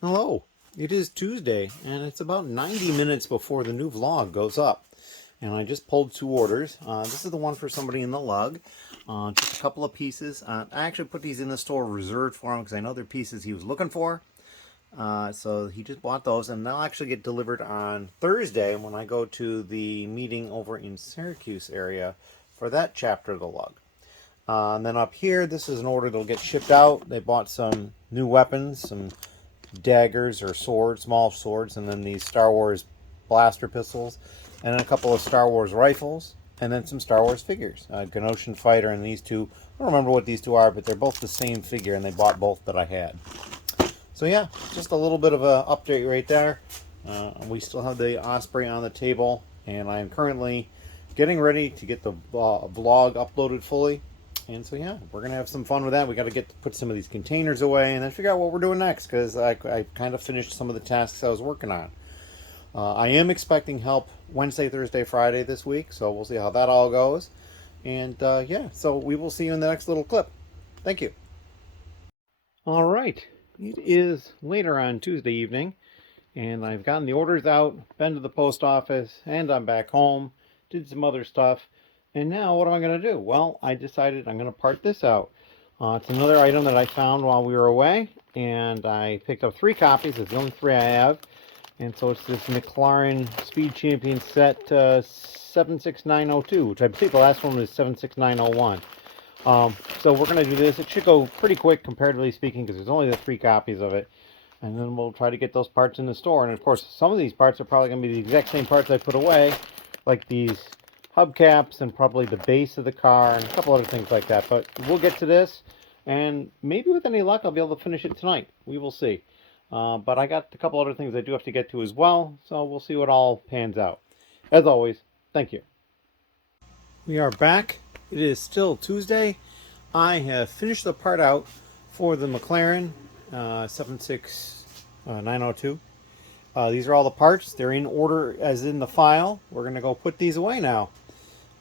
Hello, it is Tuesday and it's about 90 minutes before the new vlog goes up. And I just pulled two orders. This is the one for somebody in the lug. Just a couple of pieces. I actually put these in the store reserved for him because I know they're pieces he was looking for. So he just bought those and they'll actually get delivered on Thursday when I go to the meeting over in Syracuse area for that chapter of the lug. And then up here, this is an order that'll get shipped out. They bought some new weapons, some daggers or swords, small swords, and then these Star Wars blaster pistols, and then a couple of Star Wars rifles, and then some Star Wars figures. Genoshan Fighter and these two. I don't remember what these two are, but they're both the same figure, and they bought both that I had. So yeah, just a little bit of an update right there. We still have the Osprey on the table, and I'm currently getting ready to get the vlog uploaded fully. And so yeah, we're gonna have some fun with that. We got to put some of these containers away, and then figure out what we're doing next, because I kind of finished some of the tasks I was working on. I am expecting help Wednesday, Thursday, Friday this week, so we'll see how that all goes. And yeah, so we will see you in the next little clip. Thank you. All right, it is later on Tuesday evening, and I've gotten the orders out, been to the post office, and I'm back home, did some other stuff. And now what am I going to do? Well, I decided I'm going to part this out. It's another item that I found while we were away, and I picked up 3 copies. It's the only 3 I have. And so it's this McLaren Speed Champion set 76902, which I believe the last one was 76901. So we're going to do this. It should go pretty quick, comparatively speaking, because there's only the 3 copies of it. And then we'll try to get those parts in the store. And of course, some of these parts are probably going to be the exact same parts I put away, like these hubcaps and probably the base of the car and a couple other things like that. But we'll get to this, and maybe with any luck I'll be able to finish it tonight. We will see. But I got a couple other things I do have to get to as well, so we'll see what all pans out. As always, thank you. We are back. It is still Tuesday. I have finished the part out for the McLaren 76902. These are all the parts. They're in order as in the file. We're going to go put these away now.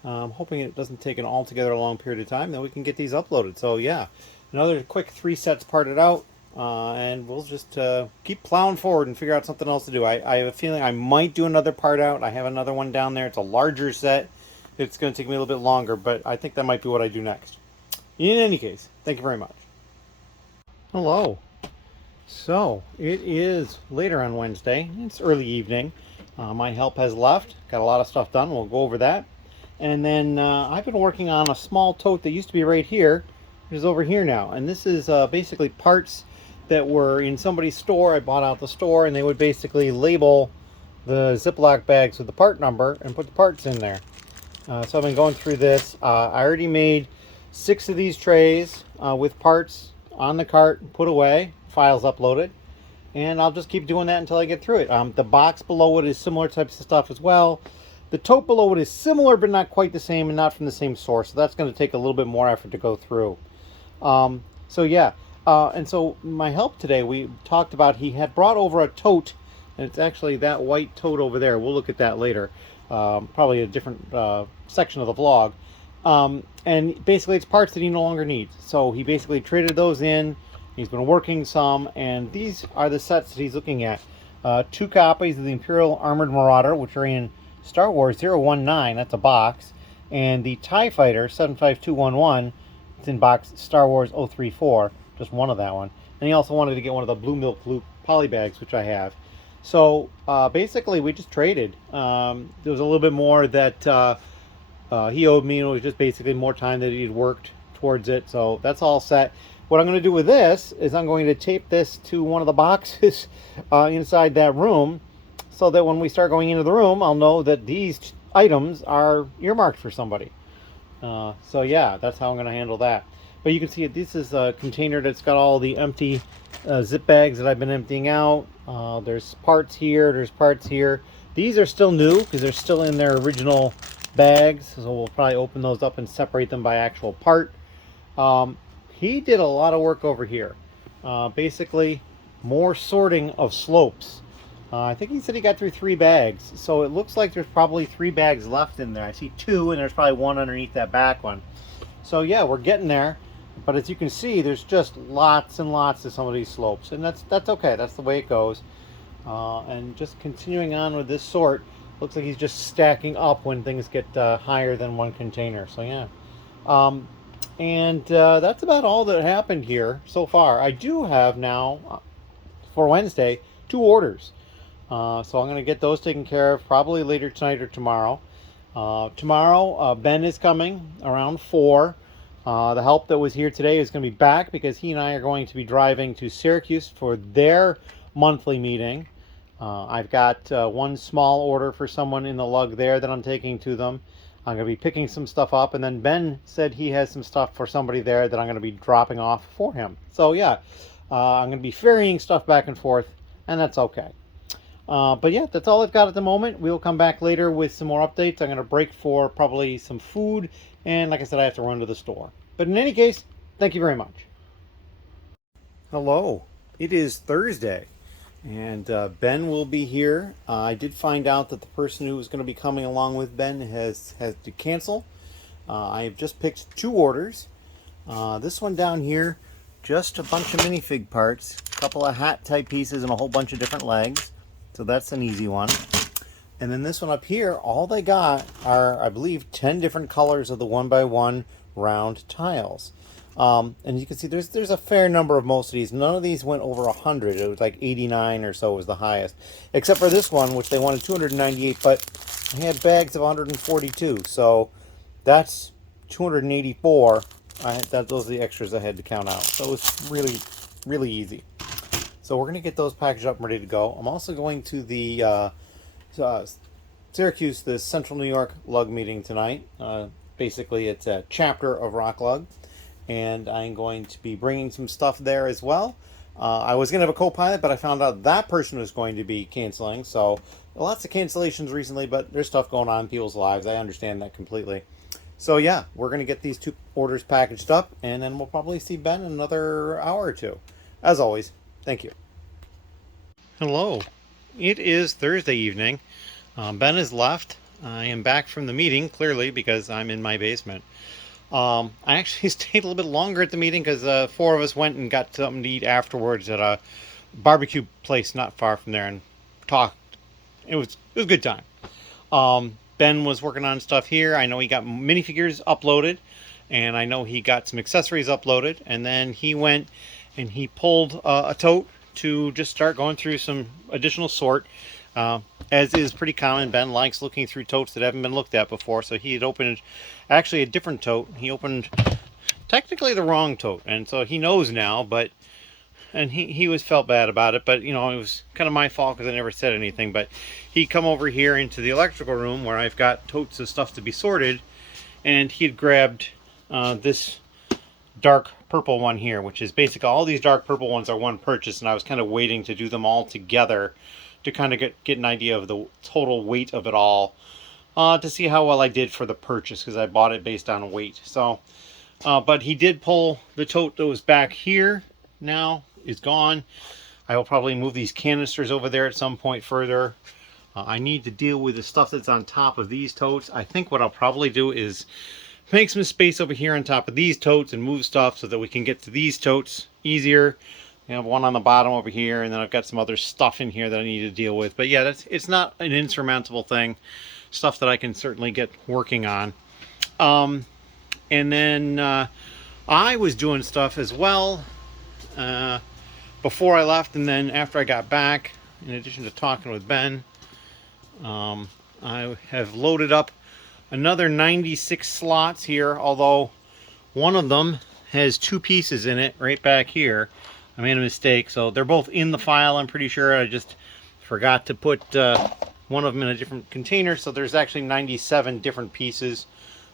I'm hoping it doesn't take an altogether long period of time, then we can get these uploaded. So yeah, another quick 3 sets parted out, and we'll just keep plowing forward and figure out something else to do. I have a feeling I might do another part out. I have another one down there. It's a larger set. It's going to take me a little bit longer, but I think that might be what I do next. In any case, thank you very much. Hello. So it is later on Wednesday. It's early evening. My help has left. Got a lot of stuff done. We'll go over that. And then I've been working on a small tote that used to be right here, which is over here now. And this is basically parts that were in somebody's store. I bought out the store, and they would basically label the Ziploc bags with the part number and put the parts in there. So I've been going through this. I already made 6 of these trays with parts on the cart, put away, files uploaded. And I'll just keep doing that until I get through it. The box below it is similar types of stuff as well. The tote below it is similar, but not quite the same, and not from the same source. So that's going to take a little bit more effort to go through. So yeah, and so my help today, we talked about, he had brought over a tote, and it's actually that white tote over there. We'll look at that later, probably a different section of the vlog. And basically it's parts that he no longer needs. So he basically traded those in. He's been working some, and these are the sets that he's looking at. 2 copies of the Imperial Armored Marauder, which are in Star Wars 019, that's a box, and the TIE Fighter 75211, it's in box Star Wars 034, just one of that one. And he also wanted to get one of the Blue Milk Loop poly bags, which I have. So basically we just traded. There was a little bit more that he owed me, and it was just basically more time that he'd worked towards it. So that's all set. What I'm going to do with this is I'm going to tape this to one of the boxes inside that room, so that when we start going into the room, I'll know that these items are earmarked for somebody. So yeah, that's how I'm going to handle that. But you can see this is a container that's got all the empty zip bags that I've been emptying out. There's parts here, there's parts here. These are still new because they're still in their original bags, so we'll probably open those up and separate them by actual part. He did a lot of work over here. Basically, more sorting of slopes. I think he said he got through 3 bags, so it looks like there's probably 3 bags left in there. I see 2, and there's probably 1 underneath that back one. So yeah, we're getting there. But as you can see, there's just lots and lots of some of these slopes, and that's okay. That's the way it goes. And just continuing on with this sort, looks like he's just stacking up when things get higher than one container. So yeah. And that's about all that happened here so far. I do have now, for Wednesday, 2 orders. So I'm going to get those taken care of probably later tonight or tomorrow. Tomorrow, Ben is coming around 4. The help that was here today is going to be back because he and I are going to be driving to Syracuse for their monthly meeting. I've got one small order for someone in the lug there that I'm taking to them. I'm going to be picking some stuff up, and then Ben said he has some stuff for somebody there that I'm going to be dropping off for him. So yeah, I'm going to be ferrying stuff back and forth, and that's okay. But yeah, that's all I've got at the moment. We'll come back later with some more updates. I'm going to break for probably some food, and like I said, I have to run to the store. But in any case, thank you very much. Hello. It is Thursday, and Ben will be here. I did find out that the person who was going to be coming along with Ben has to cancel. I have just picked 2 orders. This one down here, just a bunch of minifig parts, a couple of hat type pieces, and a whole bunch of different legs. So that's an easy one. And then this one up here, all they got are, I believe, 10 different colors of the 1x1 round tiles. And you can see there's a fair number of most of these. None of these went over 100. It was like 89 or so was the highest. Except for this one, which they wanted 298, but I had bags of 142. So that's 284. Those are the extras I had to count out. So it was really, really easy. So we're going to get those packaged up and ready to go. I'm also going to the Syracuse, the Central New York Lug meeting tonight. Basically, it's a chapter of Rock Lug. And I'm going to be bringing some stuff there as well. I was going to have a co-pilot, but I found out that person was going to be canceling. So lots of cancellations recently, but there's stuff going on in people's lives. I understand that completely. So yeah, we're going to get these 2 orders packaged up, and then we'll probably see Ben in another hour or 2. As always, thank you. Hello. It is Thursday evening. Ben has left. I am back from the meeting, clearly, because I'm in my basement. I actually stayed a little bit longer at the meeting because 4 of us went and got something to eat afterwards at a barbecue place not far from there and talked. It was a good time. Ben was working on stuff here. I know he got minifigures uploaded, and I know he got some accessories uploaded, and then he went and he pulled a tote to just start going through some additional sort. As is pretty common, Ben likes looking through totes that haven't been looked at before, so he had opened actually a different tote. He opened technically the wrong tote, and so he knows now, but he was felt bad about it, but you know, it was kind of my fault because I never said anything. But he come over here into the electrical room where I've got totes of stuff to be sorted, and he had grabbed this dark purple one here, which is basically all these dark purple ones are one purchase, and I was kind of waiting to do them all together to kind of get an idea of the total weight of it all, to see how well I did for the purchase, because I bought it based on weight. So but he did pull the tote that was back here. Now is gone. I will probably move these canisters over there at some point further. I need to deal with the stuff that's on top of these totes. I think what I'll probably do is make some space over here on top of these totes and move stuff so that we can get to these totes easier. I have one on the bottom over here, and then I've got some other stuff in here that I need to deal with. But yeah, it's not an insurmountable thing. Stuff that I can certainly get working on. And then I was doing stuff as well before I left, and then after I got back, in addition to talking with Ben, I have loaded up another 96 slots here, although one of them has 2 pieces in it right back here. I made a mistake, so they're both in the file, I'm pretty sure. I just forgot to put one of them in a different container, so there's actually 97 different pieces,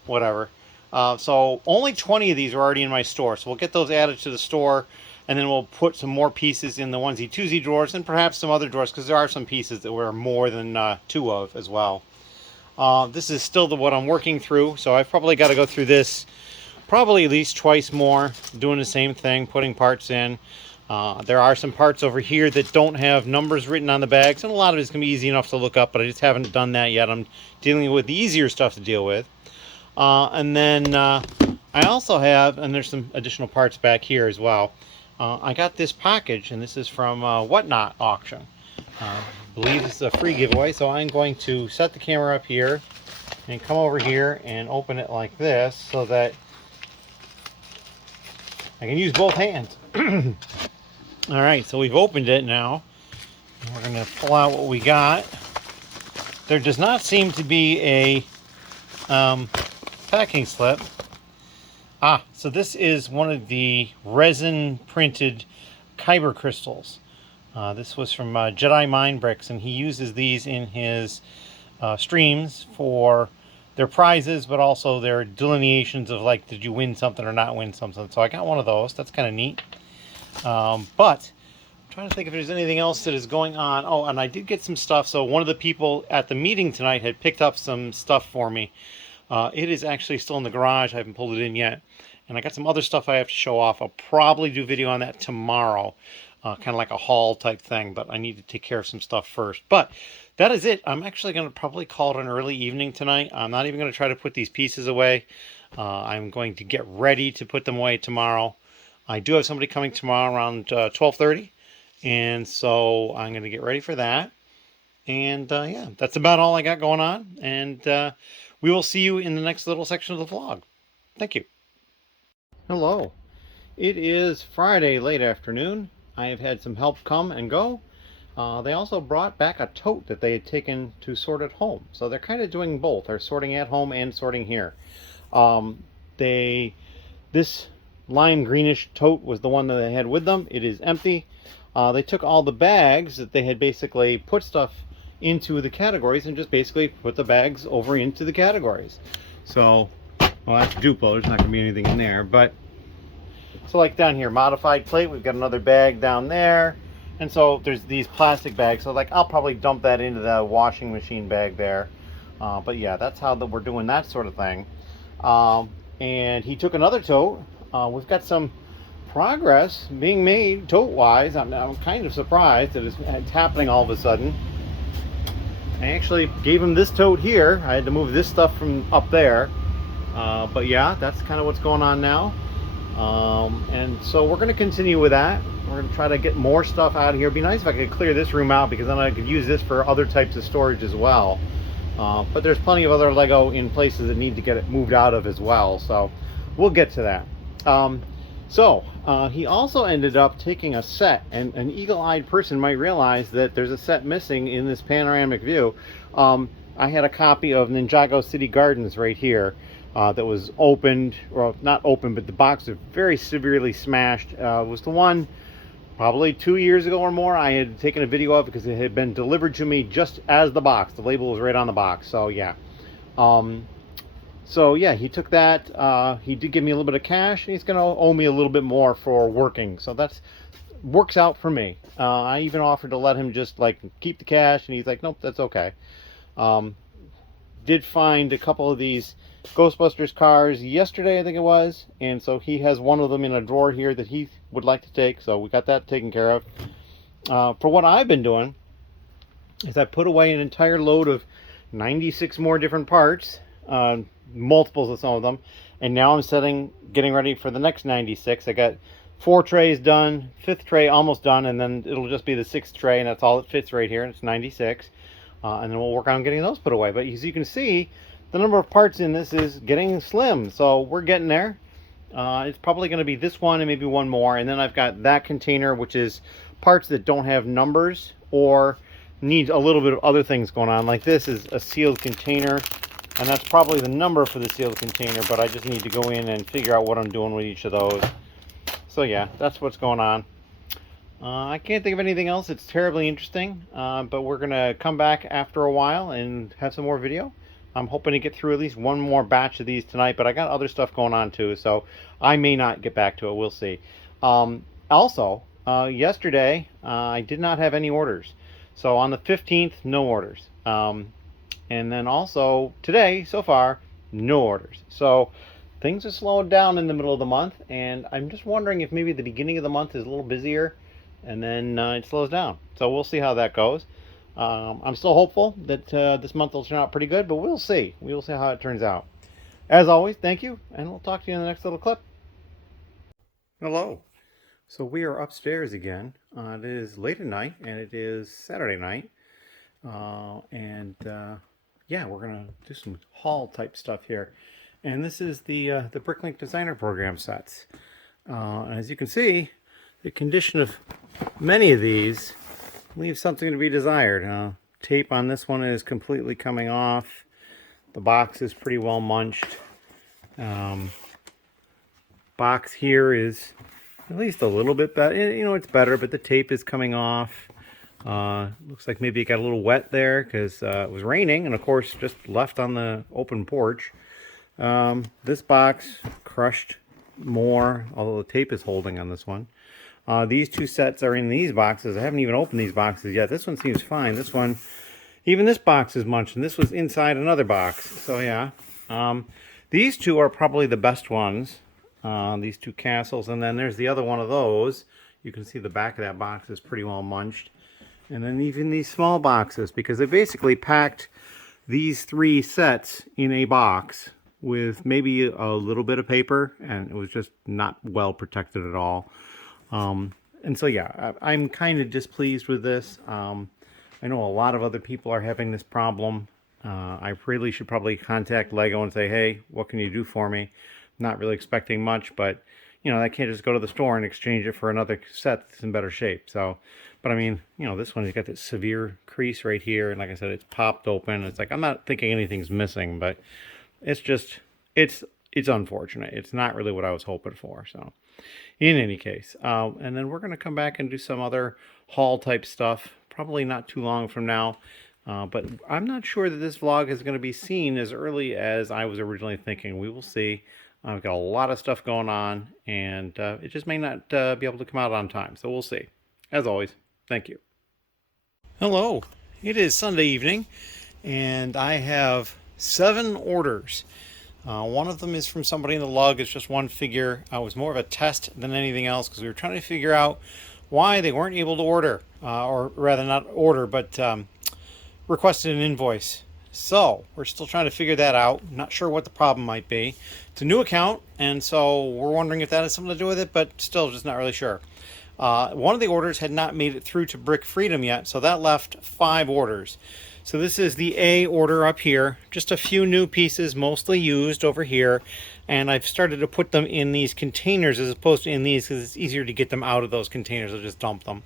whatever. So only 20 of these are already in my store, so we'll get those added to the store, and then we'll put some more pieces in the onesie-twosie drawers, and perhaps some other drawers, because there are some pieces that we're more than 2 of as well. This is still what I'm working through, so I've probably got to go through this probably at least twice more, doing the same thing, putting parts in. There are some parts over here that don't have numbers written on the bags, and a lot of it's going to be easy enough to look up, but I just haven't done that yet. I'm dealing with the easier stuff to deal with. And then I also have, and there's some additional parts back here as well. I got this package, and this is from Whatnot Auction. I believe this is a free giveaway, so I'm going to set the camera up here and come over here and open it like this so that I can use both hands. All right, so we've opened it now. We're going to pull out what we got. There does not seem to be a packing slip. So this is one of the resin printed kyber crystals. This was from Jedi Mind Bricks, and he uses these in his streams for their prizes, but also their delineations of, like, did you win something or not win something. So I got one of those. That's kind of neat. But I'm trying to think if there's anything else that is going on. Oh, and I did get some stuff. So one of the people at the meeting tonight had picked up some stuff for me. It is actually still in the garage. I haven't pulled it in yet. And I got some other stuff I have to show off. I'll probably do video on that tomorrow. Kind of like a haul type thing, but I need to take care of some stuff first. But that is it. I'm actually going to probably call it an early evening tonight. I'm not even going to try to put these pieces away. I'm going to get ready to put them away tomorrow. I do have somebody coming tomorrow around 12:30. And so I'm going to get ready for that. And yeah, that's about all I got going on. And we will see you in the next little section of the vlog. Thank you. Hello. It is Friday late afternoon. I have had some help come and go. They also brought back a tote that they had taken to sort at home. So they're kind of doing both. They're sorting at home and sorting here. This lime greenish tote was the one that they had with them. It is empty. They took all the bags that they had basically put stuff into the categories and just basically put the bags over into the categories. So, well, that's Duplo. There's not going to be anything in there. But so, like down here, modified plate, we've got another bag down there. And so there's these plastic bags. So, like, I'll probably dump that into the washing machine bag there. But yeah, that's how we're doing that sort of thing. And he took another tote. We've got some progress being made tote-wise. I'm kind of surprised that it's happening all of a sudden. I actually gave him this tote here. I had to move this stuff from up there. But yeah, that's kind of what's going on now. And so we're going to continue with that. We're going to try to get more stuff out of here. It'd be nice if I could clear this room out, because then I could use this for other types of storage as well. But there's plenty of other Lego in places that need to get it moved out of as well. So we'll get to that. He also ended up taking a set, and an eagle-eyed person might realize that there's a set missing in this panoramic view. I had a copy of Ninjago City Gardens right here that was opened, or not opened, but the box was very severely smashed. It was the one probably 2 years ago or more. I had taken a video of it because it had been delivered to me just as the box. The label was right on the box. So yeah. So yeah, he took that. He did give me a little bit of cash, and he's going to owe me a little bit more for working. So that's works out for me. I even offered to let him just like keep the cash, and he's like, nope, that's okay. Did find a couple of these Ghostbusters cars yesterday, I think it was, and so he has one of them in a drawer here that he would like to take. So we got that taken care of. For what I've been doing is I put away an entire load of 96 more different parts. Multiples of some of them, and now I'm getting ready for the next 96. I got 4 trays done, 5th tray almost done, and then it'll just be the 6th tray, and that's all it fits right here, and it's 96. And then we'll work on getting those put away. But as you can see, the number of parts in this is getting slim, so we're getting there. It's probably going to be this one and maybe one more, and then I've got that container, which is parts that don't have numbers or need a little bit of other things going on. Like this is a sealed container, and that's probably the number for the sealed container, but I just need to go in and figure out what I'm doing with each of those. So yeah, that's what's going on. I can't think of anything else that's terribly interesting, but we're going to come back after a while and have some more video. I'm hoping to get through at least one more batch of these tonight, but I got other stuff going on too, so I may not get back to it. We'll see. Also, yesterday, I did not have any orders. So on the 15th, no orders. And then also today, so far, no orders. So things are slowing down in the middle of the month, and I'm just wondering if maybe the beginning of the month is a little busier, and then it slows down. So we'll see how that goes. I'm still hopeful that this month will turn out pretty good, but we'll see. We'll see how it turns out. As always, thank you, and we'll talk to you in the next little clip. Hello. So we are upstairs again. It is late at night, and it is Saturday night. Yeah, we're gonna do some haul type stuff here. And this is the Bricklink Designer Program sets. As you can see, the condition of many of these leaves something to be desired. Tape on this one is completely coming off. The box is pretty well munched. Box here is at least a little bit better. You know, it's better, but the tape is coming off. Looks like maybe it got a little wet there because it was raining, and of course just left on the open porch. This box crushed more, although the tape is holding on this one. These two sets are in these boxes. I haven't even opened these boxes yet. This one seems fine. This one, even this box is munched, and this was inside another box. So yeah, these two are probably the best ones. These two castles, and then there's the other one of those. You can see the back of that box is pretty well munched. And then even these small boxes, because they basically packed these three sets in a box with maybe a little bit of paper, and it was just not well protected at all. And so yeah, I'm kind of displeased with this. I know a lot of other people are having this problem. I really should probably contact Lego and say, hey, what can you do for me? Not really expecting much, but you know, I can't just go to the store and exchange it for another set that's in better shape. So, but I mean, you know, this one's got this severe crease right here, and like I said, it's popped open. It's like, I'm not thinking anything's missing, but it's just, it's unfortunate. It's not really what I was hoping for. So in any case, and then we're going to come back and do some other haul type stuff, probably not too long from now. But I'm not sure that this vlog is going to be seen as early as I was originally thinking. We will see. I've got a lot of stuff going on, and it just may not be able to come out on time. So we'll see. As always, thank you. Hello. It is Sunday evening, and I have 7 orders. One of them is from somebody in the lug. It's just one figure. It was more of a test than anything else because we were trying to figure out why they weren't able to order, or rather not order, but requested an invoice. So we're still trying to figure that out. Not sure what the problem might be. It's a new account, and so we're wondering if that has something to do with it, but still just not really sure. One of the orders had not made it through to Brick Freedom yet, so that left 5 orders. So this is the A order up here. Just a few new pieces, mostly used over here, and I've started to put them in these containers as opposed to in these because it's easier to get them out of those containers. I'll just dump them.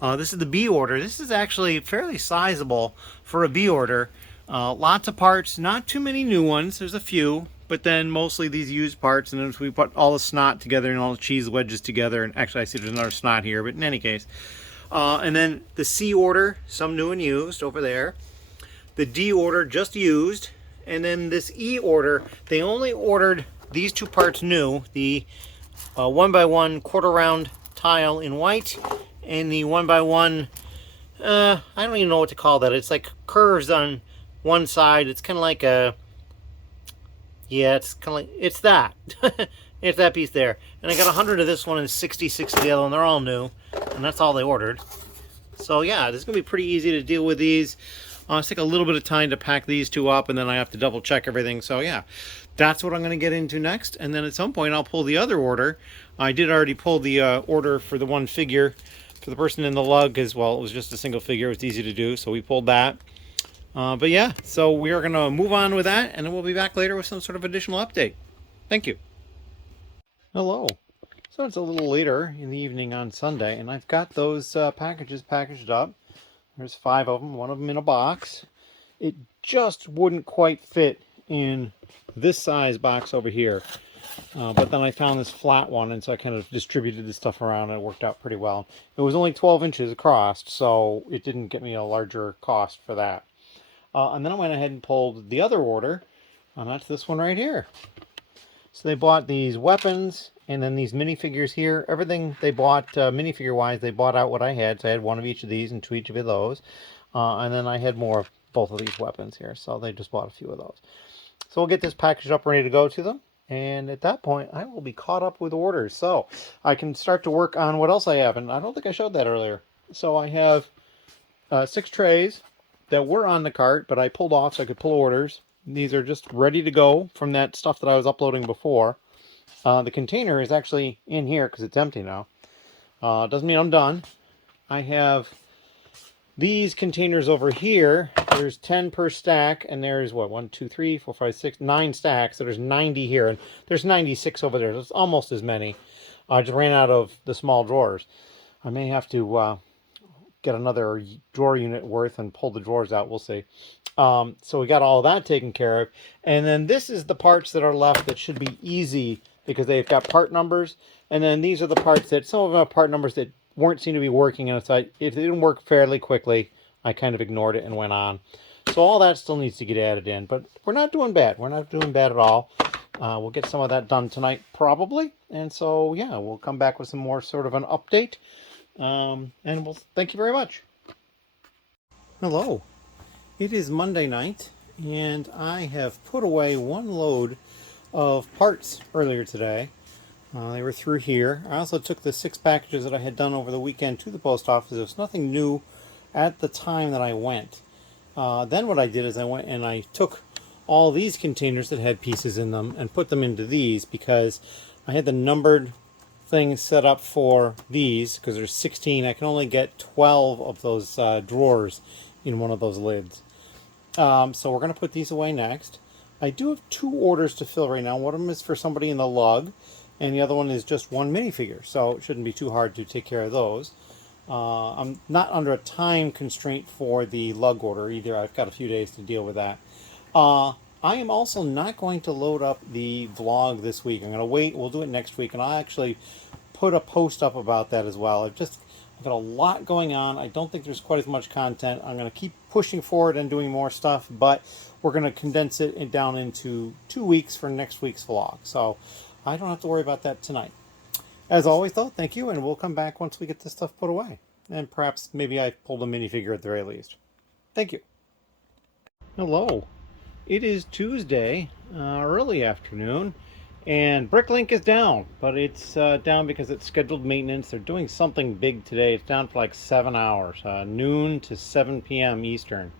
This is the B order. This is actually fairly sizable for a B order. Lots of parts, not too many new ones. There's a few, but then mostly these used parts. And then we put all the snot together and all the cheese wedges together. And actually, I see there's another snot here, but in any case. And then the C order, some new and used over there. The D order, just used. And then this E order, they only ordered these 2 parts new. The 1x1 quarter round tile in white, and the 1x1, I don't even know what to call that. It's like curves on one side. It's kind of like a, yeah, it's kind of like, it's that. It's that piece there. And I got 100 of this one and 66 of the other one. They're all new, and that's all they ordered. So yeah, this is going to be pretty easy to deal with these. It's take a little bit of time to pack these 2 up, and then I have to double check everything. So yeah, that's what I'm going to get into next. And then at some point I'll pull the other order. I did already pull the order for the one figure for the person in the lug as well. It was just a single figure. It was easy to do, so we pulled that. But yeah, so we are going to move on with that, and then we'll be back later with some sort of additional update. Thank you. Hello. So it's a little later in the evening on Sunday, and I've got those packages packaged up. There's 5 of them, one of them in a box. It just wouldn't quite fit in this size box over here. But then I found this flat one, and so I kind of distributed this stuff around, and it worked out pretty well. It was only 12 inches across, so it didn't get me a larger cost for that. And then I went ahead and pulled the other order, and that's this one right here. So they bought these weapons, and then these minifigures here. Everything they bought, minifigure-wise, they bought out what I had. So I had 1 of each of these and 2 each of those. And then I had more of both of these weapons here, so they just bought a few of those. So we'll get this packaged up, ready to go to them. And at that point, I will be caught up with orders. So I can start to work on what else I have. And I don't think I showed that earlier. So I have 6 trays that were on the cart, but I pulled off so I could pull orders. These are just ready to go from that stuff that I was uploading before. The container is actually in here because it's empty now. Doesn't mean I'm done. I have these containers over here. There's 10 per stack, and there's what, 1, 2, 3, 4, 5, 6, 9 stacks. So there's 90 here, and there's 96 over there. That's almost as many. I just ran out of the small drawers. I may have to get another drawer unit worth and pull the drawers out. We'll see. So we got all that taken care of. And then this is the parts that are left that should be easy because they've got part numbers. And then these are the parts that, some of them have part numbers that weren't seem to be working. And so if they didn't work fairly quickly, I kind of ignored it and went on. So all that still needs to get added in. But we're not doing bad. We're not doing bad at all. We'll get some of that done tonight, probably. And so, yeah, we'll come back with some more sort of an update. And we'll thank you very much. Hello. It is Monday night, and I have put away one load of parts earlier today. They were through here. I also took the 6 packages that I had done over the weekend to the post office. There was nothing new at the time that I went. Then what I did is I went and I took all these containers that had pieces in them and put them into these because I had the numbered things set up for these because there's 16. I can only get 12 of those drawers in one of those lids. So we're going to put these away next. I do have 2 orders to fill right now. One of them is for somebody in the lug, and the other one is just 1 minifigure, so it shouldn't be too hard to take care of those. I'm not under a time constraint for the lug order either. I've got a few days to deal with that. I am also not going to load up the vlog this week. I'm going to wait. We'll do it next week, and I'll actually put a post up about that as well. I've got a lot going on. I don't think there's quite as much content. I'm going to keep pushing forward and doing more stuff, but we're going to condense it down into 2 weeks for next week's vlog. So I don't have to worry about that tonight. As always, though, thank you, and we'll come back once we get this stuff put away. And perhaps maybe I pulled a minifigure at the very least. Thank you. Hello. It is Tuesday, early afternoon, and Bricklink is down, but it's down because it's scheduled maintenance. They're doing something big today. It's down for like 7 hours, noon to 7 p.m. Eastern.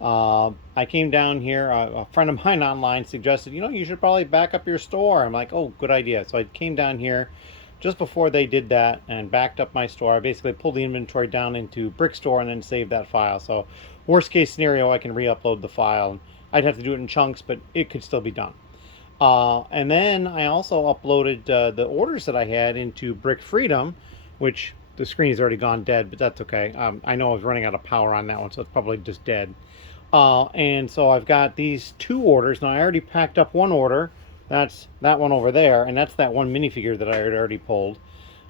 I came down here, a friend of mine online suggested, you should probably back up your store. I'm like, oh, good idea. So I came down here just before they did that and backed up my store. I basically pulled the inventory down into Brickstore and then saved that file. So worst case scenario, I can re-upload the file. I'd have to do it in chunks, but it could still be done. And then I also uploaded the orders that I had into Brick Freedom, which the screen has already gone dead, but that's okay. I know I was running out of power on that one, so it's probably just dead. And so I've got these 2 orders. Now I already packed up one order. That's that one over there, and that's that one minifigure that I had already pulled.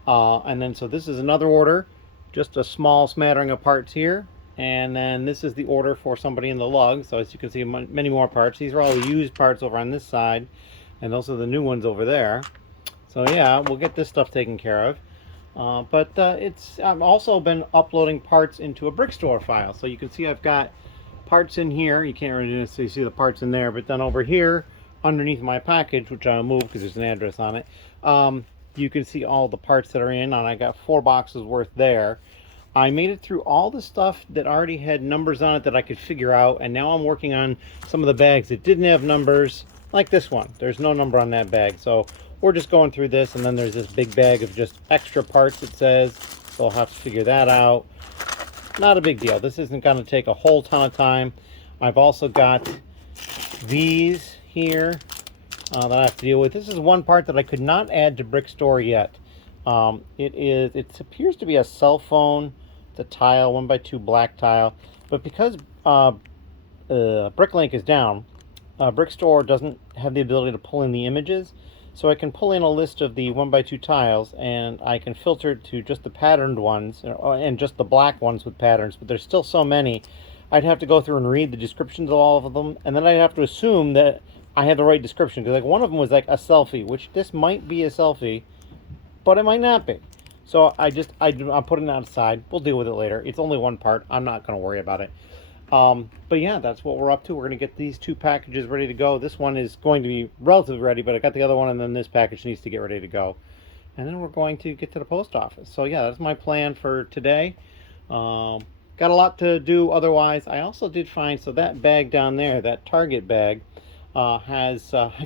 And then so this is another order, just a small smattering of parts here. And then this is the order for somebody in the lug. So as you can see, many more parts. These are all the used parts over on this side, and those are the new ones over there. So yeah, we'll get this stuff taken care of. I've also been uploading parts into a Brickstore file. So you can see I've got parts in here. You can't really see the parts in there, but then over here, underneath my package, which I'll move because there's an address on it, you can see all the parts that are in, and I got 4 boxes worth there. I made it through all the stuff that already had numbers on it that I could figure out, and now I'm working on some of the bags that didn't have numbers, like this one. There's no number on that bag, so we're just going through this, and then there's this big bag of just extra parts, it says, so I'll have to figure that out. Not a big deal. This isn't going to take a whole ton of time. I've also got these here that I have to deal with. This is one part that I could not add to Brickstore yet. It appears to be a cell phone. It's a tile, 1x2 black tile. But because Bricklink is down, Brickstore doesn't have the ability to pull in the images. So I can pull in a list of the 1x2 tiles, and I can filter it to just the patterned ones, and just the black ones with patterns. But there's still so many. I'd have to go through and read the descriptions of all of them, and then I'd have to assume that I had the right description. Because like one of them was like a selfie, which this might be a selfie, but it might not be. So I'm putting that aside. We'll deal with it later. It's only one part. I'm not going to worry about it. But yeah, that's what we're up to. We're going to get these 2 packages ready to go. This one is going to be relatively ready, but I got the other one, and then this package needs to get ready to go. And then we're going to get to the post office. So yeah, that's my plan for today. Got got a lot to do otherwise. I also did find, so that bag down there, that Target bag, I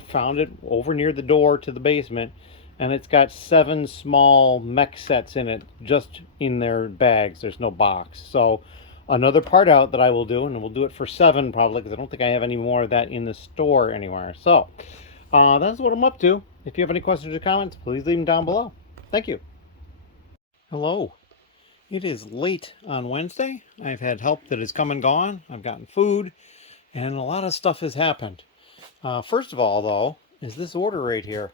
found it over near the door to the basement, and it's got 7 small mech sets in it, just in their bags. There's no box. So another part out that I will do, and we'll do it for 7 probably, because I don't think I have any more of that in the store anywhere. So that's what I'm up to. If you have any questions or comments, please leave them down below. Thank you. Hello. It is late on Wednesday. I've had help that has come and gone. I've gotten food, and a lot of stuff has happened. First of all, though, is this order right here.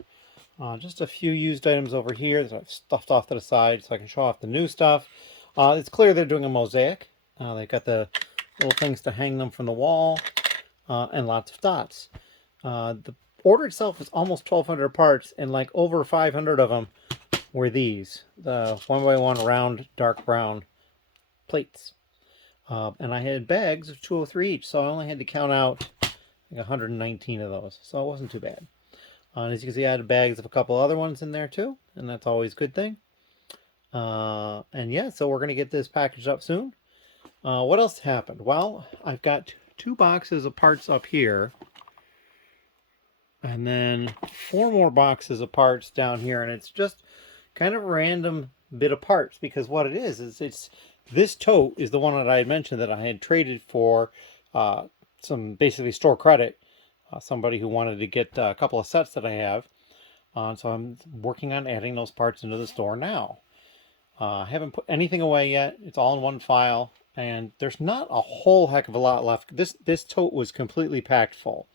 Just a few used items over here that I've stuffed off to the side so I can show off the new stuff. It's clear they're doing a mosaic. They've got the little things to hang them from the wall, and lots of dots. The order itself was almost 1,200 parts, and like over 500 of them were these, the 1x1 round dark brown plates. And I had bags of 203 each, so I only had to count out like 119 of those, so it wasn't too bad. And as you can see, I had bags of a couple other ones in there too, and that's always a good thing. And yeah, so we're going to get this packaged up soon. What else happened? Well, I've got 2 boxes of parts up here, and then 4 more boxes of parts down here, and it's just kind of a random bit of parts, because what it is it's this tote is the one that I had mentioned that I had traded for some basically store credit. Somebody who wanted to get a couple of sets that I have. So I'm working on adding those parts into the store now. I haven't put anything away yet. It's all in one file, and there's not a whole heck of a lot left. This tote was completely packed full.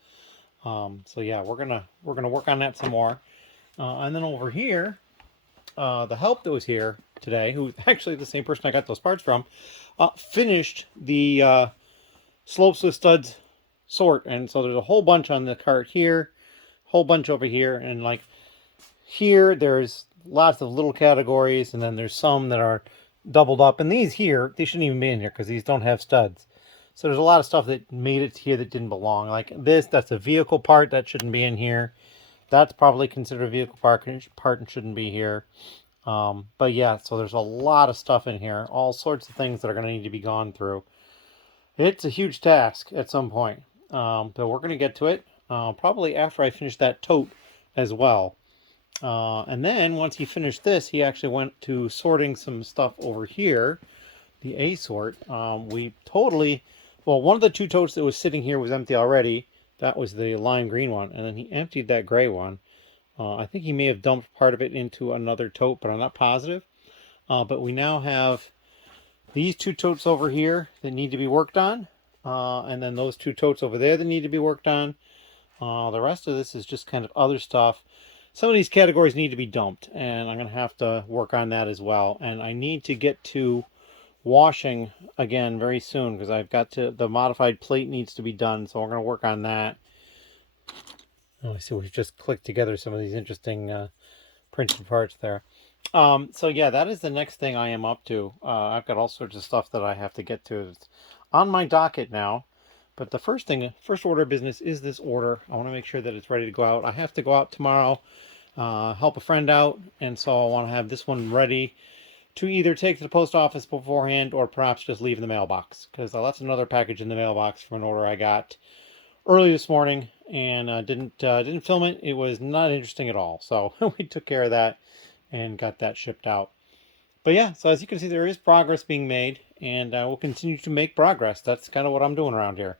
So yeah, we're gonna work on that some more. And then over here, the help that was here today, who's actually the same person I got those parts from, finished the slopes with studs sort. And so there's a whole bunch on the cart here, whole bunch over here, and like here there's lots of little categories, and then there's some that are doubled up, and these here, they shouldn't even be in here because these don't have studs. So there's a lot of stuff that made it here that didn't belong. Like this, that's a vehicle part, that shouldn't be in here. That's probably considered a vehicle part and shouldn't be here. But yeah, so there's a lot of stuff in here, all sorts of things that are going to need to be gone through. It's a huge task at some point, but we're going to get to it probably after I finish that tote as well. And then once he finished this, he actually went to sorting some stuff over here, the A sort. We totally, well, one of the 2 totes that was sitting here was empty already. That was the lime green one, and then he emptied that gray one. I think he may have dumped part of it into another tote, but I'm not positive. But we now have these 2 totes over here that need to be worked on, and then those 2 totes over there that need to be worked on. The rest of this is just kind of other stuff. Some of these categories need to be dumped, and I'm going to have to work on that as well. And I need to get to washing again very soon, because I've got to, the modified plate needs to be done, so we're going to work on that. Oh, I see we've just clicked together some of these interesting printed parts there. So yeah, that is the next thing I am up to. I've got all sorts of stuff that I have to get to. It's on my docket now. But the first order of business is this order. I want to make sure that it's ready to go out. I have to go out tomorrow, help a friend out, and so I want to have this one ready to either take to the post office beforehand or perhaps just leave in the mailbox, because I left another package in the mailbox from an order I got early this morning and didn't film it. It was not interesting at all, so we took care of that and got that shipped out. But yeah, so as you can see, there is progress being made, and we'll continue to make progress. That's kind of what I'm doing around here.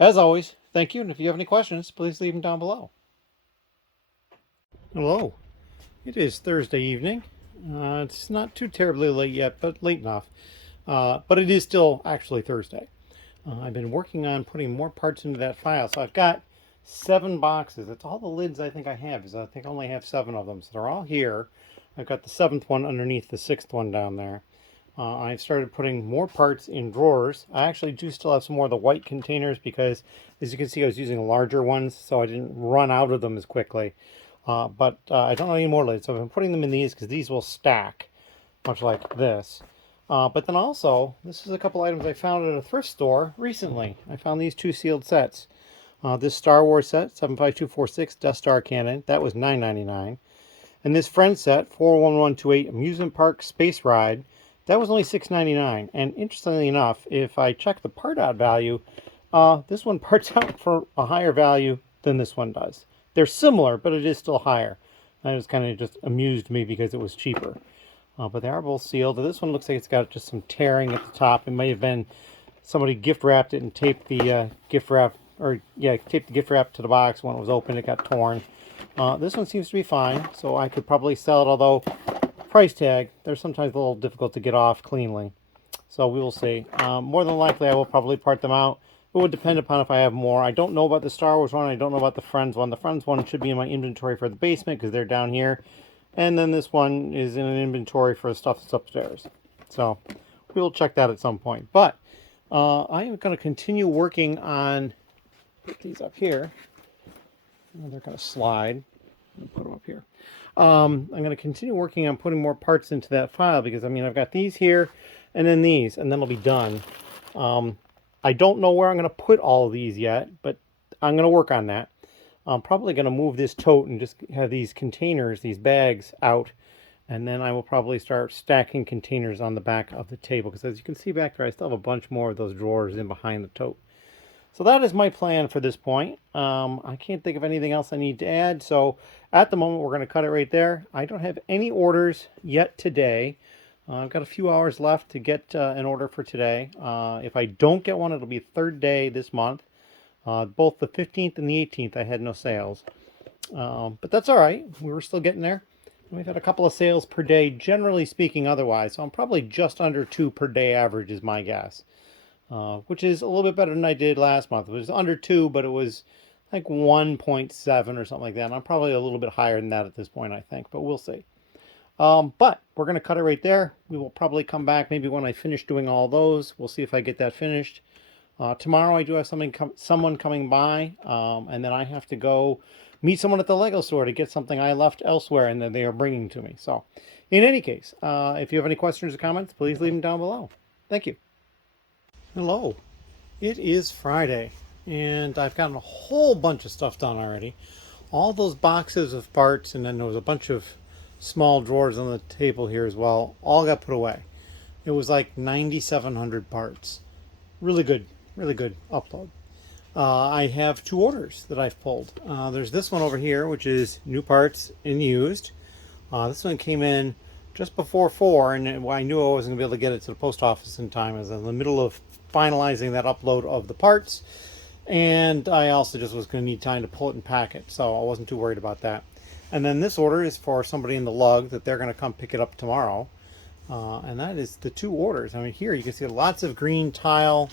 As always, thank you, and if you have any questions, please leave them down below. Hello. It is Thursday evening. It's not too terribly late yet, but late enough. But it is still actually Thursday. I've been working on putting more parts into that file, so I've got 7 boxes. That's all the lids I think I have, is I think I only have 7 of them, so they're all here. I've got the 7th one underneath the 6th one down there. I've started putting more parts in drawers. I actually do still have some more of the white containers because, as you can see, I was using larger ones, so I didn't run out of them as quickly. But I don't have any more lids, so I've been putting them in these because these will stack, much like this. But then also, this is a couple items I found at a thrift store recently. I found these 2 sealed sets. This Star Wars set, 75246 Death Star Cannon, that was $9.99. And this Friend set, 41128 Amusement Park Space Ride, That was only $6.99. And interestingly enough, if I check the part out value, this one parts out for a higher value than this one does. They're similar, but it is still higher. That was kind of just amused me because it was cheaper. But they are both sealed. This one looks like it's got just some tearing at the top. It may have been somebody gift wrapped it and taped the gift wrap, or yeah, taped the gift wrap to the box. When it was open, it got torn. This one seems to be fine, so I could probably sell it, although price tag, they're sometimes a little difficult to get off cleanly. So we will see. More than likely, I will probably part them out. It would depend upon if I have more. I don't know about the Star Wars one. I don't know about the Friends one. The Friends one should be in my inventory for the basement because they're down here. And then this one is in an inventory for the stuff that's upstairs. So we'll check that at some point. But I am going to continue working on, put these up here. They're going to slide. Put them up here. I'm going to continue working on putting more parts into that file because, I mean, I've got these here and then these, and then I'll be done. I don't know where I'm going to put all of these yet, but I'm going to work on that. I'm probably going to move this tote and just have these containers, these bags out, and then I will probably start stacking containers on the back of the table because, as you can see back there, I still have a bunch more of those drawers in behind the tote. So that is my plan for this point. I can't think of anything else I need to add. So at the moment, we're going to cut it right there. I don't have any orders yet today. I've got a few hours left to get an order for today. If I don't get one, it'll be third day this month. Both the 15th and the 18th, I had no sales. But that's all right. We were still getting there. We've had a couple of sales per day, generally speaking otherwise. So I'm probably just under 2 per day average is my guess. Which is a little bit better than I did last month. It was under 2, but it was like 1.7 or something like that. And I'm probably a little bit higher than that at this point, I think, but we'll see. But we're going to cut it right there. We will probably come back maybe when I finish doing all those. We'll see if I get that finished. Tomorrow I do have someone coming by, and then I have to go meet someone at the Lego store to get something I left elsewhere and that they are bringing to me. So in any case, if you have any questions or comments, please leave them down below. Thank you. Hello. It is Friday, and I've gotten a whole bunch of stuff done already. All those boxes of parts, and then there was a bunch of small drawers on the table here as well, all got put away. It was like 9,700 parts. Really good upload. I have 2 orders that I've pulled. There's this one over here, which is new parts in used. This one came in just before 4, and I knew I wasn't going to be able to get it to the post office in time. I was in the middle of finalizing that upload of the parts, and I also just was going to need time to pull it and pack it, so I wasn't too worried about that. And then this order is for somebody in the lug that they're going to come pick it up tomorrow, and that is the 2 orders. I mean, here you can see lots of green tile,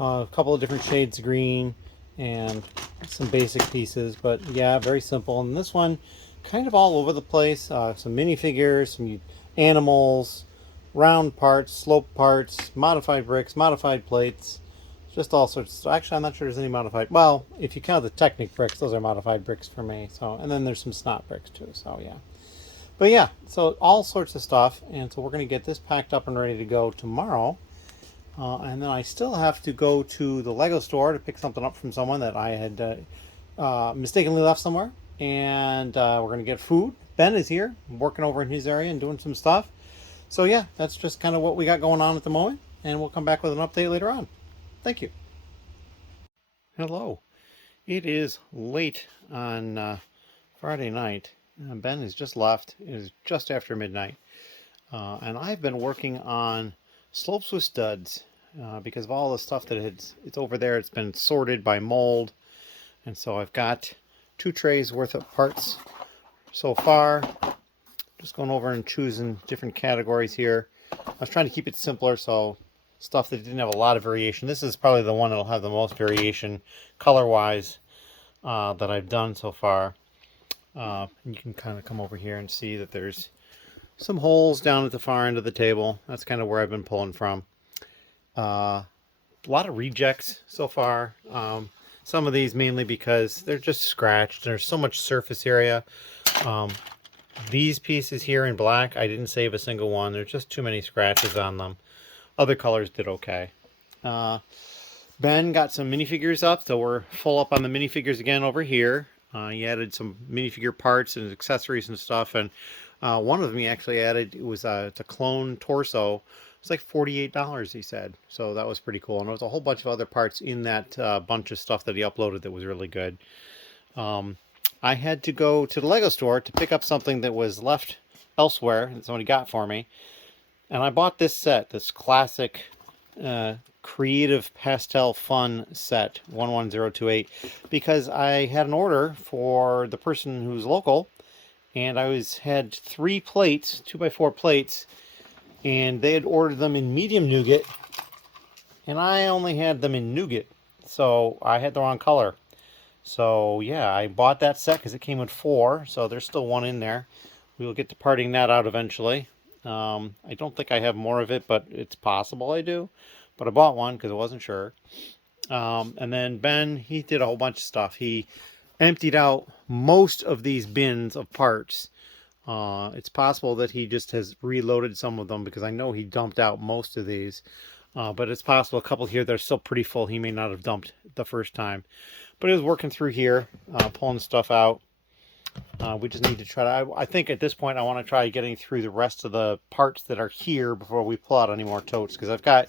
a couple of different shades of green, and some basic pieces, but yeah, very simple. And this one kind of all over the place. Some minifigures, some animals, round parts, slope parts, modified bricks, modified plates, just all sorts of stuff. Actually, I'm not sure there's any modified. Well, if you count the Technic bricks, those are modified bricks for me. So, and then there's some snot bricks too. So yeah, but yeah, so all sorts of stuff. And so we're going to get this packed up and ready to go tomorrow. And then I still have to go to the Lego store to pick something up from someone that I had mistakenly left somewhere. And we're going to get food. Ben is here, working over in his area and doing some stuff. So yeah, that's just kind of what we got going on at the moment. And we'll come back with an update later on. Thank you. Hello. It is late on Friday night. Ben has just left. It is just after midnight. And I've been working on slopes with studs because of all the stuff that it's over there. It's been sorted by mold. And so I've got 2 trays worth of parts so far. Just going over and choosing different categories here. I was trying to keep it simpler, so stuff that didn't have a lot of variation. This is probably the one that'll have the most variation color-wise that I've done so far. And you can kind of come over here and see that there's some holes down at the far end of the table. That's kind of where I've been pulling from. A lot of rejects so far. Some of these mainly because they're just scratched. There's so much surface area. These pieces here in black, I didn't save a single one. There's just too many scratches on them. Other colors did okay. Ben got some minifigures up, so we're full up on the minifigures again over here. He added some minifigure parts and accessories and stuff, and one of them he actually added, it was it's a clone torso was like $48, he said. So that was pretty cool. And there was a whole bunch of other parts in that bunch of stuff that he uploaded that was really good. I had to go to the Lego store to pick up something that was left elsewhere that somebody got for me. And I bought this set, this classic creative pastel fun set 11028, because I had an order for the person who's local, and I had 3 plates, 2x4 plates, and they had ordered them in medium nougat, and I only had them in nougat, so I had the wrong color. So yeah, I bought that set because it came with 4, so there's still 1 in there. We will get to parting that out eventually. I don't think I have more of it, but it's possible I do. But I bought one because I wasn't sure. And then Ben, he did a whole bunch of stuff. He emptied out most of these bins of parts. It's possible that he just has reloaded some of them because I know he dumped out most of these. But it's possible a couple here that are still pretty full he may not have dumped the first time. But he was working through here, pulling stuff out. We just need to try to, I think at this point I want to try getting through the rest of the parts that are here before we pull out any more totes, because I've got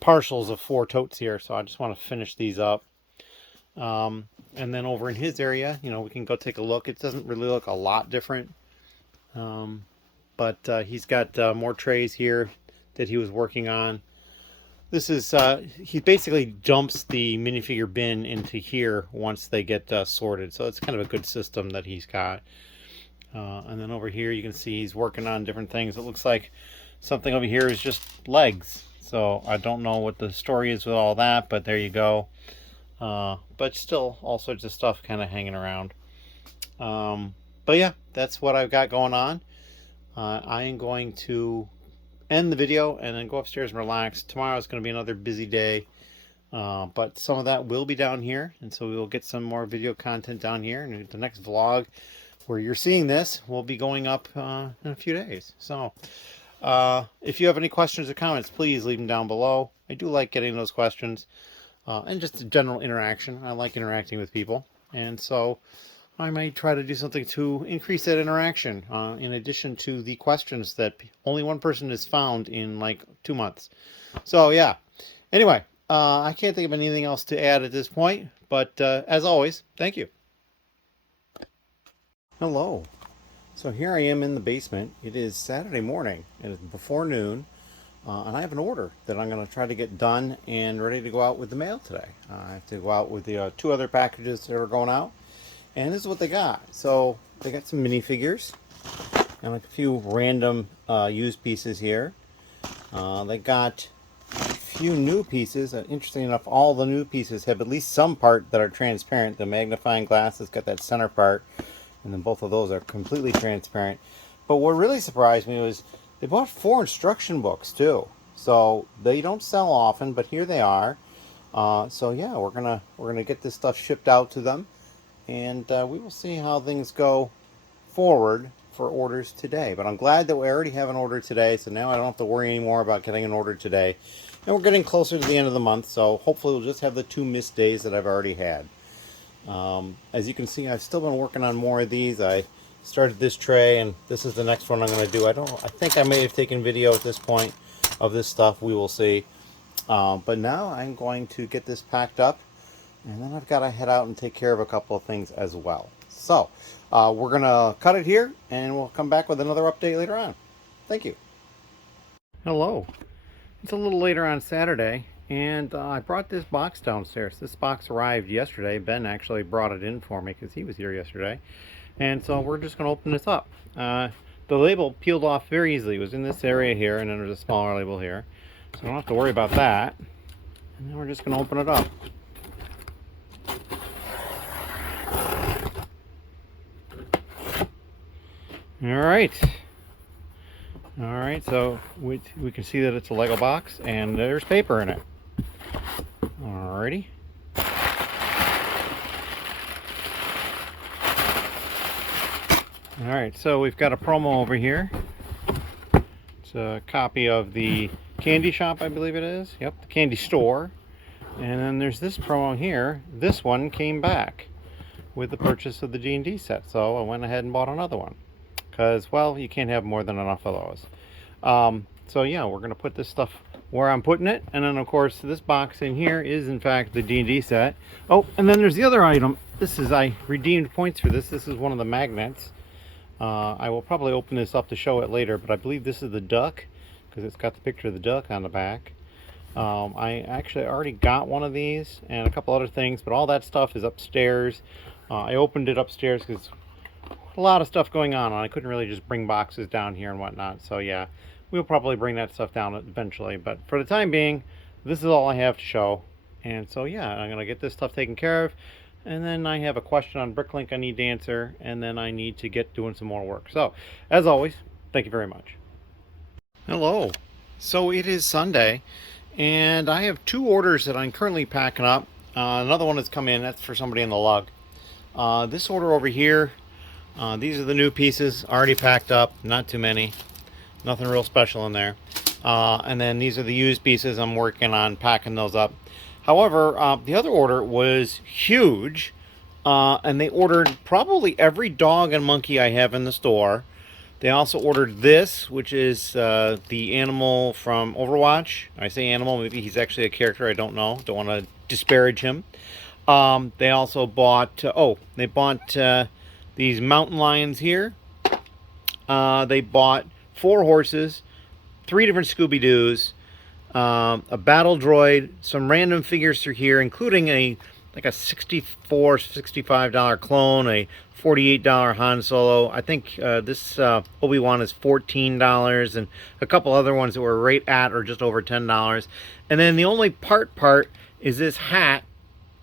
partials of 4 totes here, so I just want to finish these up. And then over in his area, you know, we can go take a look. It doesn't really look a lot different, but he's got more trays here that he was working on. This is, he basically dumps the minifigure bin into here once they get sorted. So it's kind of a good system that he's got. And then over here you can see he's working on different things. It looks like something over here is just legs. So I don't know what the story is with all that, but there you go. But still all sorts of stuff kind of hanging around. But yeah, that's what I've got going on. I am going to end the video and then go upstairs and relax. Tomorrow is going to be another busy day, but some of that will be down here, and so we will get some more video content down here, and the next vlog where you're seeing this will be going up in a few days. So if you have any questions or comments, please leave them down below. I do like getting those questions, and just general interaction. I like interacting with people, and so I might try to do something to increase that interaction, in addition to the questions that only one person has found in like 2 months. So yeah, anyway, I can't think of anything else to add at this point, but as always, thank you. Hello. So here I am in the basement. It is Saturday morning, and it's before noon, and I have an order that I'm going to try to get done and ready to go out with the mail today. I have to go out with the 2 other packages that are going out. And this is what they got. So they got some minifigures and like a few random used pieces here. They got a few new pieces. Interesting enough, all the new pieces have at least some part that are transparent. The magnifying glass has got that center part, and then both of those are completely transparent. But what really surprised me was they bought 4 instruction books too. So they don't sell often, but here they are. So yeah, we're gonna get this stuff shipped out to them. And we will see how things go forward for orders today. But I'm glad that we already have an order today, so now I don't have to worry anymore about getting an order today. And we're getting closer to the end of the month, so hopefully we'll just have the 2 missed days that I've already had. As you can see, I've still been working on more of these. I started this tray, and this is the next one I'm going to do. I think I may have taken video at this point of this stuff. We will see. But now I'm going to get this packed up. And then I've got to head out and take care of a couple of things as well. So we're going to cut it here, and we'll come back with another update later on. Thank you. Hello. It's a little later on Saturday, and I brought this box downstairs. This box arrived yesterday. Ben actually brought it in for me because he was here yesterday. And so we're just going to open this up. The label peeled off very easily. It was in this area here, and then there's a smaller label here. So I don't have to worry about that. And then we're just going to open it up. All right, so we can see that it's a Lego box, and there's paper in it. Alrighty. Alright, so we've got a promo over here. It's a copy of the candy shop, I believe it is. Yep, the candy store. And then there's this promo here. This one came back with the purchase of the D&D set, so I went ahead and bought another one. Because, well, you can't have more than enough of those. So yeah, we're gonna put this stuff where I'm putting it, and then of course this box in here is in fact the D&D set. Oh, and then there's the other item. This is, I redeemed points for this. This is one of the magnets. I will probably open this up to show it later, but I believe this is the duck because it's got the picture of the duck on the back. I actually already got one of these and a couple other things, but all that stuff is upstairs. I opened it upstairs because a lot of stuff going on, and I couldn't really just bring boxes down here and whatnot. So yeah, we'll probably bring that stuff down eventually, but for the time being, this is all I have to show. And so yeah, I'm gonna get this stuff taken care of, and then I have a question on Bricklink I need to answer, and then I need to get doing some more work. So as always, thank you very much. Hello. So it is Sunday, and I have 2 orders that I'm currently packing up. Another one has come in. That's for somebody in the lug. This order over here, these are the new pieces already packed up, not too many, nothing real special in there. And then these are the used pieces. I'm working on packing those up. However, the other order was huge, and they ordered probably every dog and monkey I have in the store. They also ordered this, which is the animal from Overwatch. I say animal, maybe he's actually a character, I don't know, don't want to disparage him. They also bought, they bought these mountain lions here. They bought 4 horses, 3 different Scooby-Doos, a battle droid, some random figures through here, including like a $64, $65 clone, a $48 Han Solo. I think this Obi-Wan is $14, and a couple other ones that were right at or just over $10. And then the only part is this hat,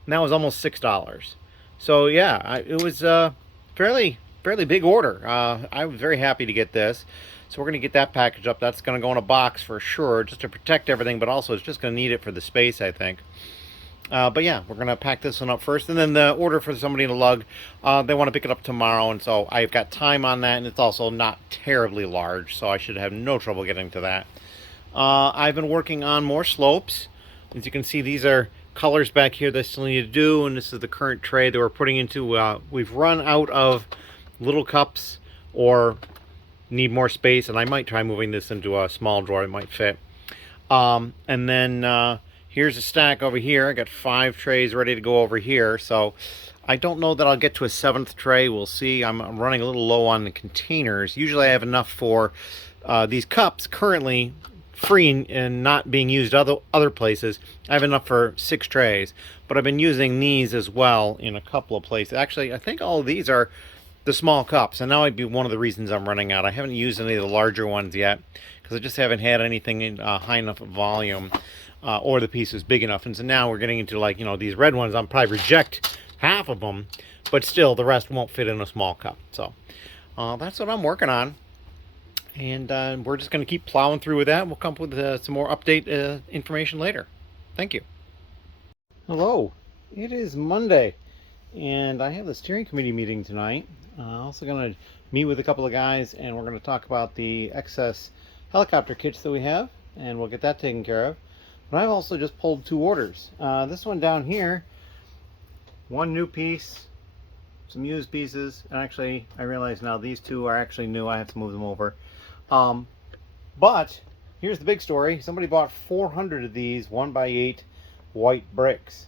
and that was almost $6. So yeah, it was fairly big order. I was very happy to get this. So we're going to get that package up. That's going to go in a box for sure, just to protect everything, but also it's just going to need it for the space, I think. But yeah, we're going to pack this one up first. And then the order for somebody in the lug, they want to pick it up tomorrow, and so I've got time on that, and it's also not terribly large, so I should have no trouble getting to that. I've been working on more slopes. As you can see, these are colors back here that I still need to do, and this is the current tray that we're putting into. We've run out of little cups or need more space, and I might try moving this into a small drawer. It might fit. And then here's a stack over here. I got 5 trays ready to go over here, so I don't know that I'll get to a 7th tray. We'll see. I'm running a little low on the containers. Usually I have enough for these cups currently free and not being used other places. I have enough for 6 trays, but I've been using these as well in a couple of places. Actually, I think all of these are the small cups, and that might be one of the reasons I'm running out. I haven't used any of the larger ones yet because I just haven't had anything in high enough volume, or the piece is big enough. And so now we're getting into, like, these red ones. I'll probably reject half of them, but still the rest won't fit in a small cup. So that's what I'm working on, and we're just going to keep plowing through with that. We'll come up with some more update information later. Thank you. Hello, it is Monday, and I have the steering committee meeting tonight. Also going to meet with a couple of guys, and we're going to talk about the excess helicopter kits that we have, and we'll get that taken care of. But I've also just pulled 2 orders. This one down here, 1 new piece, some used pieces, and actually I realize now these 2 are actually new. I have to move them over. But here's the big story. Somebody bought 400 of these 1x8 white bricks.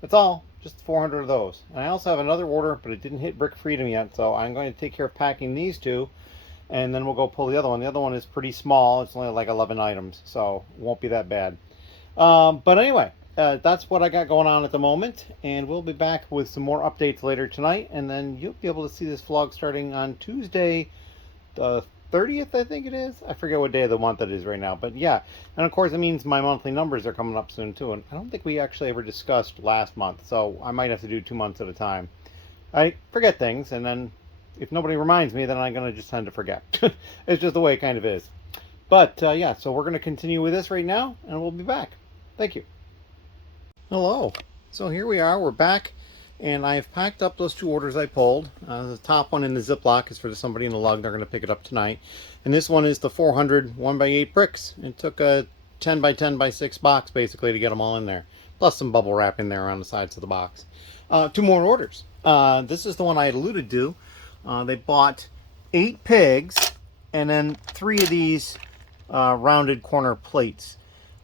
That's all. Just 400 of those. And I also have another order, but it didn't hit Brick Freedom yet, so I'm going to take care of packing these 2, and then we'll go pull the other one. The other one is pretty small. It's only like 11 items, so it won't be that bad. But anyway, that's what I got going on at the moment, and we'll be back with some more updates later tonight, and then you'll be able to see this vlog starting on Tuesday the 30th, I think it is. I forget what day of the month it is right now, but yeah. And of course it means my monthly numbers are coming up soon too, and I don't think we actually ever discussed last month, so I might have to do 2 months at a time. I forget things, and then if nobody reminds me, then I'm going to just tend to forget. It's just the way it kind of is. But yeah, so we're going to continue with this right now, and we'll be back. Thank you. Hello. So here we are, we're back, and I've packed up those 2 orders I pulled. The top one in the Ziploc is for somebody in the lug. They're going to pick it up tonight. And this one is the 400 1x8 bricks. It took a 10 by 10 by 6 box basically to get them all in there, plus some bubble wrap in there around the sides of the box. 2 more orders. This is the one I had alluded to. They bought 8 pigs and then 3 of these rounded corner plates.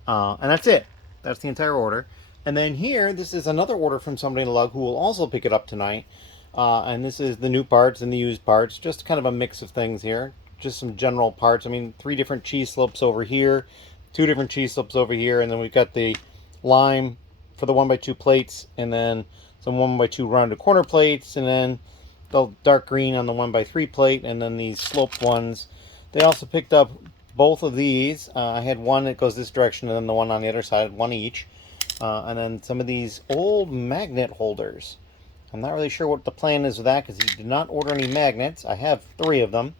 And that's it. That's the entire order. And then here, this is another order from somebody in Lug who will also pick it up tonight. And this is the new parts and the used parts. Just kind of a mix of things here. Just some general parts. I mean, 3 different cheese slopes over here. 2 different cheese slopes over here. And then we've got the lime for the 1x2 plates. And then some 1x2 rounded corner plates. And then the dark green on the 1x3 plate. And then these sloped ones. They also picked up both of these. I had one that goes this direction and then the one on the other side, one each. And then some of these old magnet holders. I'm not really sure what the plan is with that because he did not order any magnets. I have 3 of them.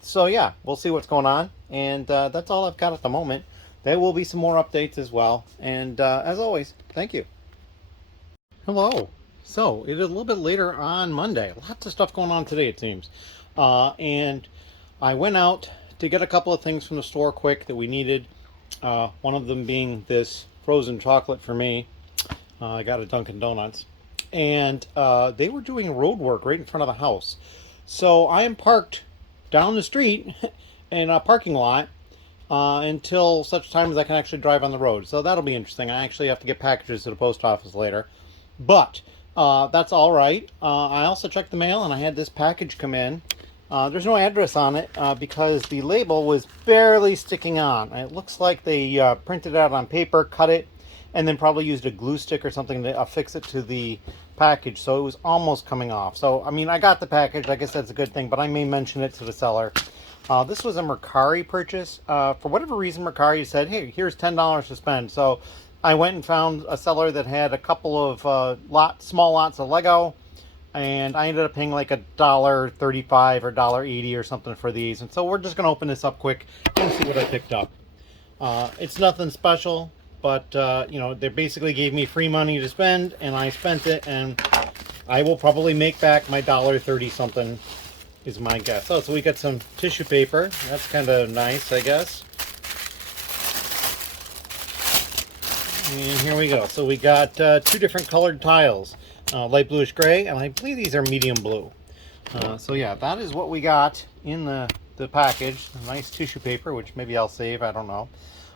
So yeah, we'll see what's going on. And that's all I've got at the moment. There will be some more updates as well. And as always, thank you. Hello. So it is a little bit later on Monday. Lots of stuff going on today, it seems. And I went out to get a couple of things from the store quick that we needed. One of them being this frozen chocolate for me. I got a Dunkin' Donuts. And they were doing road work right in front of the house. So I am parked down the street in a parking lot until such time as I can actually drive on the road. So that'll be interesting. I actually have to get packages to the post office later. But that's all right. I also checked the mail and I had this package come in. There's no address on it because the label was barely sticking on. It looks like they printed it out on paper, cut it, and then probably used a glue stick or something to affix it to the package. So it was almost coming off. So, I mean, I got the package. I guess that's a good thing, but I may mention it to the seller. This was a Mercari purchase. For whatever reason, Mercari said, hey, here's $10 to spend. So I went and found a seller that had a couple of small lots of Lego. And I ended up paying like $1.35 or $1.80 or something for these. And so we're just going to open this up quick and see what I picked up. It's nothing special, but you know, they basically gave me free money to spend, and I spent it, and I will probably make back my $1.30 something is my guess. Oh, so we got some tissue paper. That's kind of nice, I guess. And here we go. So we got 2 different colored tiles. Light bluish gray, and I believe these are medium blue. So yeah, that is what we got in the package. Nice tissue paper, which maybe I'll save, I don't know.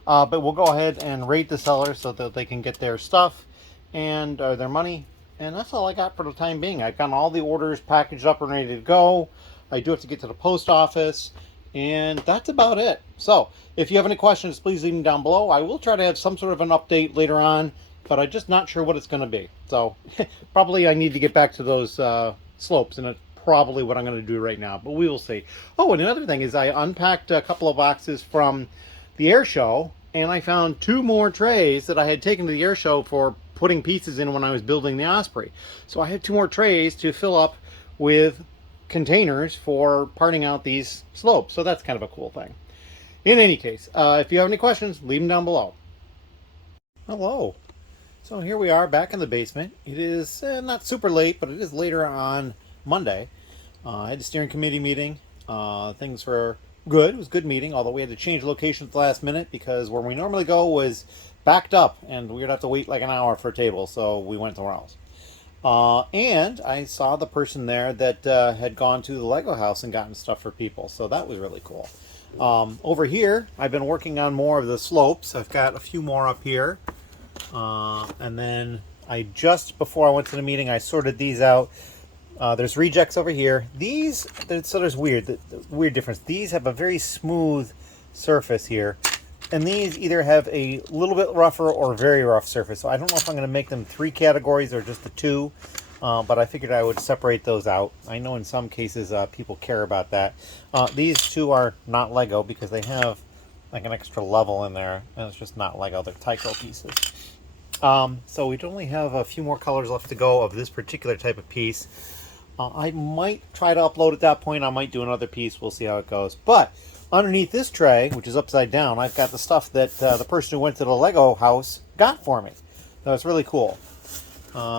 But we'll go ahead and rate the seller so that they can get their stuff and their money. And that's all I got for the time being. I've gotten all the orders packaged up and ready to go. I do have to get to the post office, and that's about it. So if you have any questions, please leave them down below. I will try to have some sort of an update later on, but I'm just not sure what it's going to be. So probably I need to get back to those slopes, and it's probably what I'm going to do right now, but we will see. Oh, and another thing is I unpacked a couple of boxes from the air show, and I found 2 more trays that I had taken to the air show for putting pieces in when I was building the Osprey. So I have 2 more trays to fill up with containers for parting out these slopes. So that's kind of a cool thing. In any case, if you have any questions, leave them down below. Hello. So here we are back in the basement. It is not super late, but it is later on Monday. I had a steering committee meeting. Things were good. It was a good meeting, although we had to change location at the last minute because where we normally go was backed up and we would have to wait like an hour for a table, so we went somewhere else. And I saw the person there that had gone to the Lego house and gotten stuff for people, so that was really cool. Over here, I've been working on more of the slopes. I've got a few more up here. And then before I went to the meeting, I sorted these out. There's rejects over here. So there's the weird difference. These have a very smooth surface here. And these either have a little bit rougher or very rough surface. So I don't know if I'm going to make them 3 categories or just the 2. But I figured I would separate those out. I know in some cases people care about that. These 2 are not Lego because they have like an extra level in there. And it's just not Lego. They're Tyco pieces. So we only have a few more colors left to go of this particular type of piece. I might try to upload at that point. I might do another piece. We'll see how it goes. But underneath this tray, which is upside down, I've got the stuff that the person who went to the Lego house got for me. So it's really cool.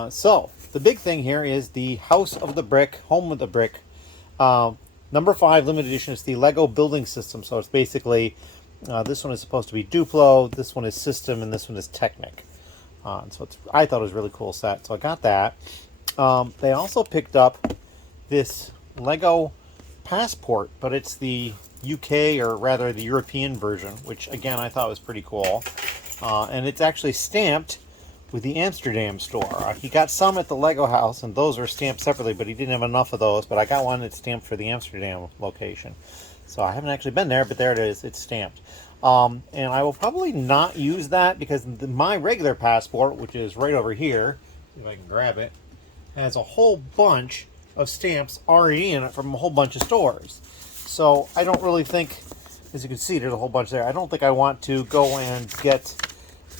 So the big thing here is the House of the Brick, Home of the Brick. Number 5 limited edition is the Lego building system. So it's basically, this one is supposed to be Duplo, this one is System, and this one is Technic. So I thought it was a really cool set. So I got that. They also picked up this Lego Passport, but it's the UK, or rather the European version, which again I thought was pretty cool. And it's actually stamped with the Amsterdam store. He got some at the Lego house, and those are stamped separately, but he didn't have enough of those. But I got one that's stamped for the Amsterdam location. So I haven't actually been there, but there it is. It's stamped. And I will probably not use that because my regular passport, which is right over here, if I can grab it, has a whole bunch of stamps already in it from a whole bunch of stores. So I don't really think, as you can see, there's a whole bunch there. I don't think I want to go and get,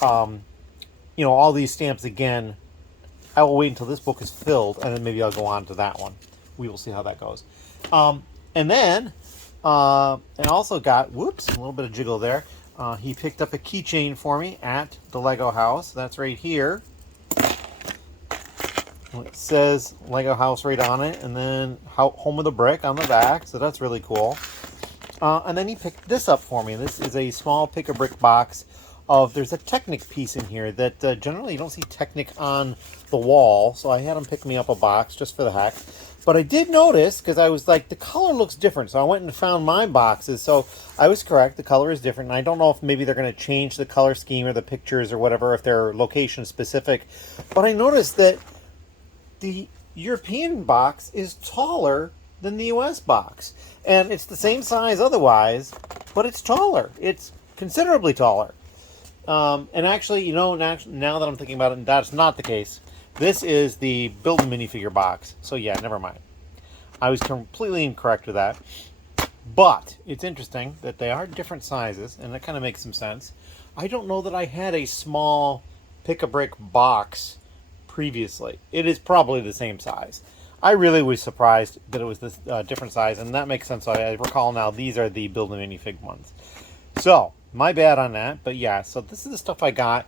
you know, all these stamps again. I will wait until this book is filled, and then maybe I'll go on to that one. We will see how that goes. And then, and also got, whoops, a little bit of jiggle there. He picked up a keychain for me at the Lego house. That's right here. It says Lego house right on it, and then home of the brick on the back. So that's really cool. And then he picked this up for me. This is a small pick-a-brick box of, there's a Technic piece in here that generally you don't see Technic on the wall. So I had him pick me up a box just for the heck. But I did notice, because I was like, the color looks different. So I went and found my boxes. So I was correct. The color is different. And I don't know if maybe they're going to change the color scheme or the pictures or whatever, if they're location specific. But I noticed that the European box is taller than the US box. And it's the same size otherwise, but it's taller. It's considerably taller. And actually, you know, now that I'm thinking about it, that's not the case. This is the build a minifigure box. So yeah, never mind. I was completely incorrect with that. But it's interesting that they are different sizes, and that kind of makes some sense. I don't know that I had a small pick-a-brick box previously. It is probably the same size. I really was surprised that it was this different size, and that makes sense. So I recall now these are the build a minifig ones. So my bad on that, but yeah. So this is the stuff I got.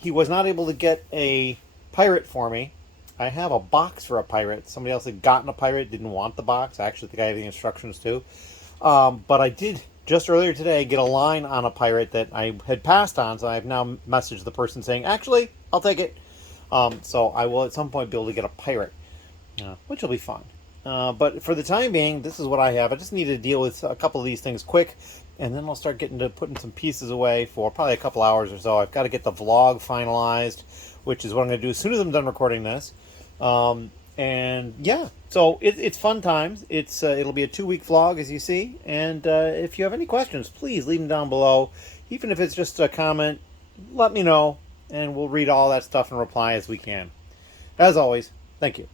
He was not able to get a pirate for me. I have a box for a pirate. Somebody else had gotten a pirate, didn't want the box. I actually think I have the instructions too. But I did just earlier today get a line on a pirate that I had passed on, so I have now messaged the person saying, actually, I'll take it. So I will at some point be able to get a pirate, which will be fun. But for the time being, this is what I have. I just need to deal with a couple of these things quick, and then I'll start getting to putting some pieces away for probably a couple hours or so. I've got to get the vlog finalized, which is what I'm going to do as soon as I'm done recording this. And yeah, so it's fun times. It'll be a 2-week vlog, as you see. And if you have any questions, please leave them down below. Even if it's just a comment, let me know, and we'll read all that stuff and reply as we can. As always, thank you.